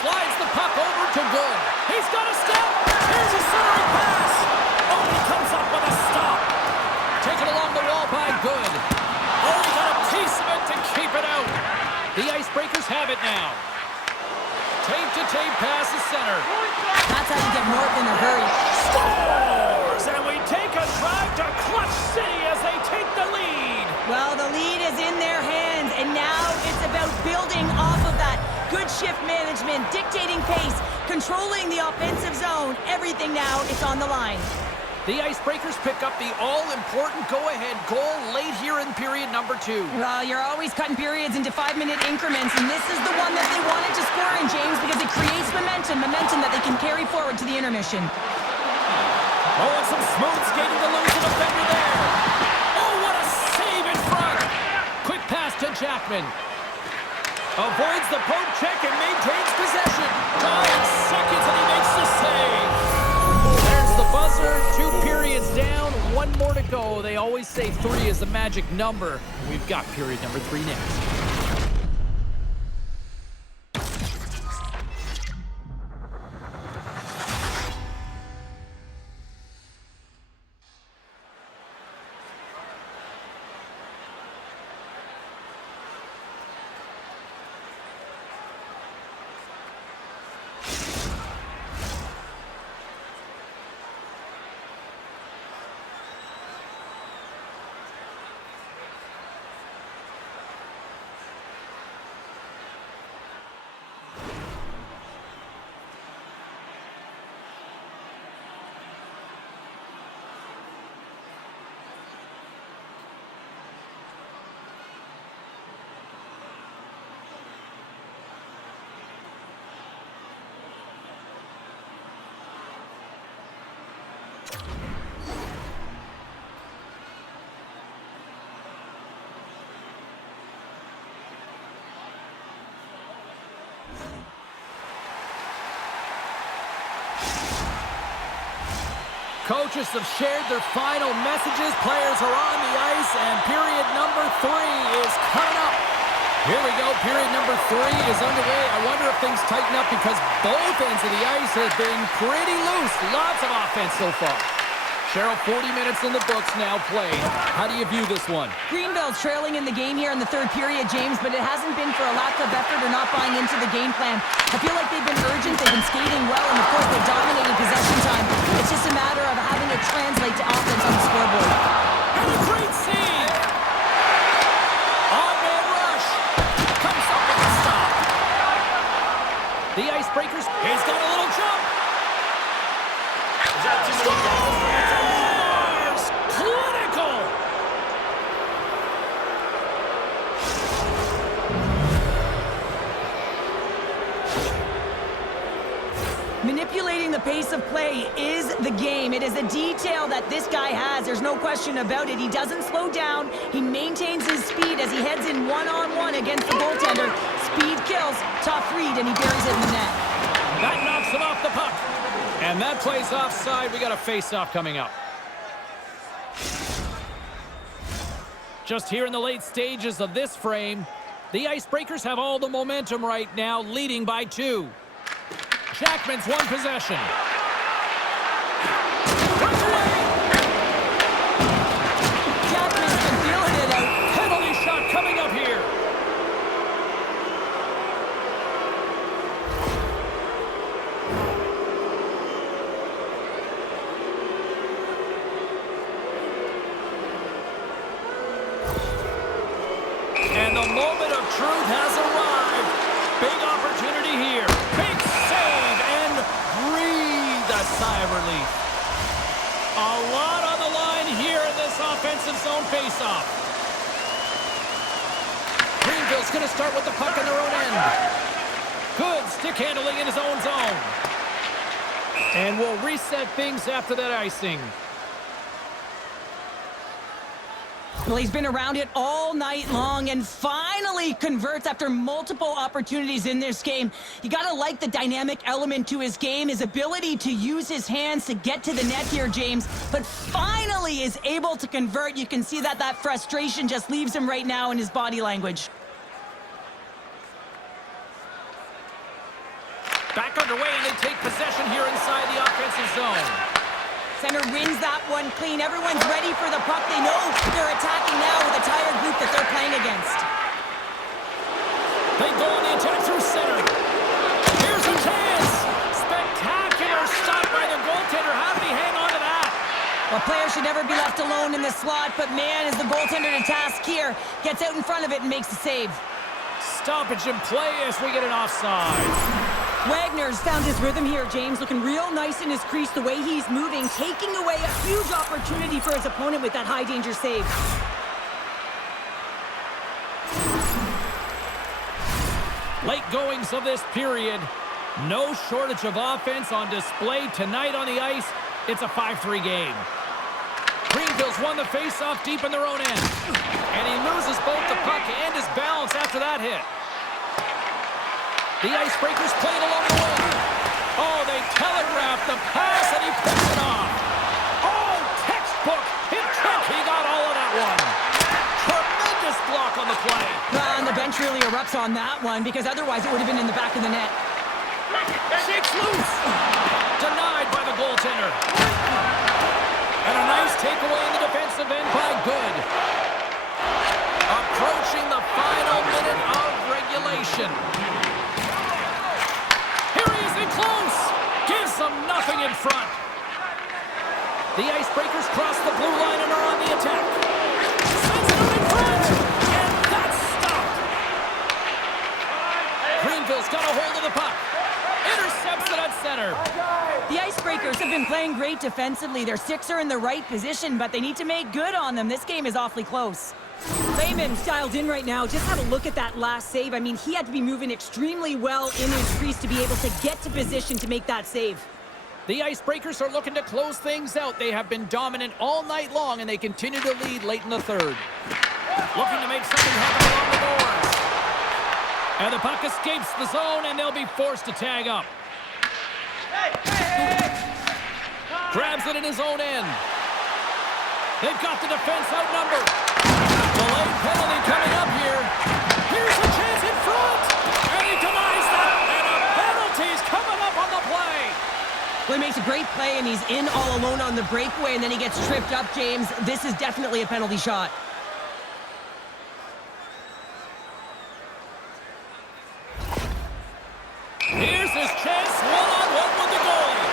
Slides the puck over to Good. He's got a step. Here's a centering pass. Oh, he comes up with a stop. Taken along the wall by Good. Oh, he got a piece of it to keep it out. The Icebreakers have it now. Tape-to-tape pass is center. That's how you get north in a hurry. Scores! And we take a drive to Clutch City as they take the lead. Well, the lead is in their hands, and now it's about building off of that. Good shift management, dictating pace, controlling the offensive zone. Everything now is on the line. The Icebreakers pick up the all-important go-ahead goal late here in period number 2. Well, you're always cutting periods into 5-minute increments, and this is the one that they wanted to score in, James, because it creates momentum that they can carry forward to the intermission. Oh, and some smooth skating to lose the defender there. Oh, what a save in front. Quick pass to Jackman. Avoids the poke check and maintains possession. 5 seconds and he makes the save. There's the buzzer. 2 periods down. 1 more to go. They always say 3 is the magic number. We've got period number 3 next. Coaches have shared their final messages. Players are on the ice, and period number 3 is coming up. Here we go. Period number 3 is underway. I wonder if things tighten up because both ends of the ice have been pretty loose. Lots of offense so far. Cheryl, 40 minutes in the books now played. How do you view this one? Greenville's trailing in the game here in the 3rd period, James, but it hasn't been for a lack of effort or not buying into the game plan. I feel like they've been urgent, they've been skating well, and of course they've dominated possession time. It's just a matter of having it translate to offense on the scoreboard. And a great save! On-man rush! Comes up with a stop. The Icebreakers, he's got a little jump! Scores! Clinical! Manipulating the pace of play is the game. It is a detail that this guy has. There's no question about it. He doesn't slow down. He maintains his speed as he heads in one-on-one against the goaltender. Speed kills. Tough read, and he buries it in the net. That knocks him off the puck. And that plays offside. We got a face-off coming up. Just here in the late stages of this frame, the Icebreakers have all the momentum right now, leading by 2. Jackman's one possession. Runs away. Jackman's been feeling it out. Penalty shot coming up here. And the moment of truth has arrived. Big opportunity here. Big save and breathe a sigh of relief. A lot on the line here in this offensive zone faceoff. Greenville's going to start with the puck in their own end. Good stick handling in his own zone. And we'll reset things after that icing. Well, he's been around it all night long and finally converts after multiple opportunities in this game. You got to like the dynamic element to his game, his ability to use his hands to get to the net here, James, but finally is able to convert. You can see that frustration just leaves him right now in his body language. Back underway, and they take possession here inside the offensive zone. Center wins that one clean. Everyone's ready for the puck. They know they're attacking now with a tired group that they're playing against. They go on the attack through center. Here's a chance. Spectacular stop by the goaltender. How did he hang on to that? A player should never be left alone in the slot, but man, is the goaltender to task here. Gets out in front of it and makes the save. Stoppage in play as we get an offside. Wagner's found his rhythm here, James. Looking real nice in his crease the way he's moving, taking away a huge opportunity for his opponent with that high-danger save. Late goings of this period. No shortage of offense on display tonight on the ice. It's a 5-3 game. Greenville's won the face-off deep in their own end. And he loses both the puck and his balance after that hit. The Icebreakers played along the way. Oh, they telegraphed the pass, and he picks it off. Oh, textbook hit trick. He got all of that one. Tremendous block on the play. Well, and the bench really erupts on that one, because otherwise it would have been in the back of the net. Shakes loose. Denied by the goaltender. And a nice takeaway in the defensive end by Good. Approaching the final minute of regulation. Close! Gives them nothing in front. The Icebreakers cross the blue line and are on the attack. Sends it out in front! And that's stopped! Greenville's got a hold of the puck. Intercepts it at center. The Icebreakers have been playing great defensively. Their sticks are in the right position, but they need to make good on them. This game is awfully close. Lehman's dialed in right now. Just have a look at that last save. I mean, he had to be moving extremely well in his crease to be able to get to position to make that save. The Icebreakers are looking to close things out. They have been dominant all night long, and they continue to lead late in the third. Looking to make something happen along the boards. And the puck escapes the zone, and they'll be forced to tag up. Grabs it in his own end. They've got the defense outnumbered. Delayed penalty coming up here. Here's a chance in front. And he denies that. And a penalty's coming up on the play. Well, he makes a great play, and he's in all alone on the breakaway, and then he gets tripped up, James. This is definitely a penalty shot. Here's his chance. One-on-one with the goalie.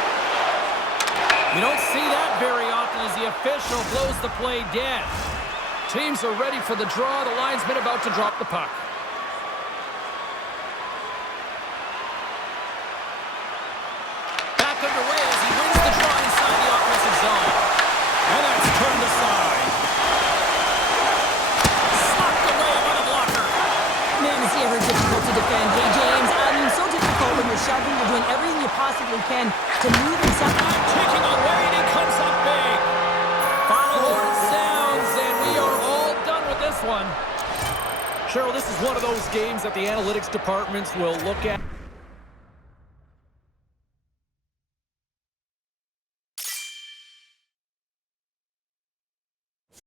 You don't see that very often as the official blows the play dead. Teams are ready for the draw. The linesman about to drop the puck. Back underway as he wins the draw inside the offensive zone. And that's turned aside. Slapped away by the blocker. Man, is he ever difficult to defend. Hey, James, I mean, so difficult when you're shoving. You're doing everything you possibly can to move himself. Kicking away, and he comes up big. Final horn sounds, and we are all done with this one. Cheryl, this is one of those games that the analytics departments will look at.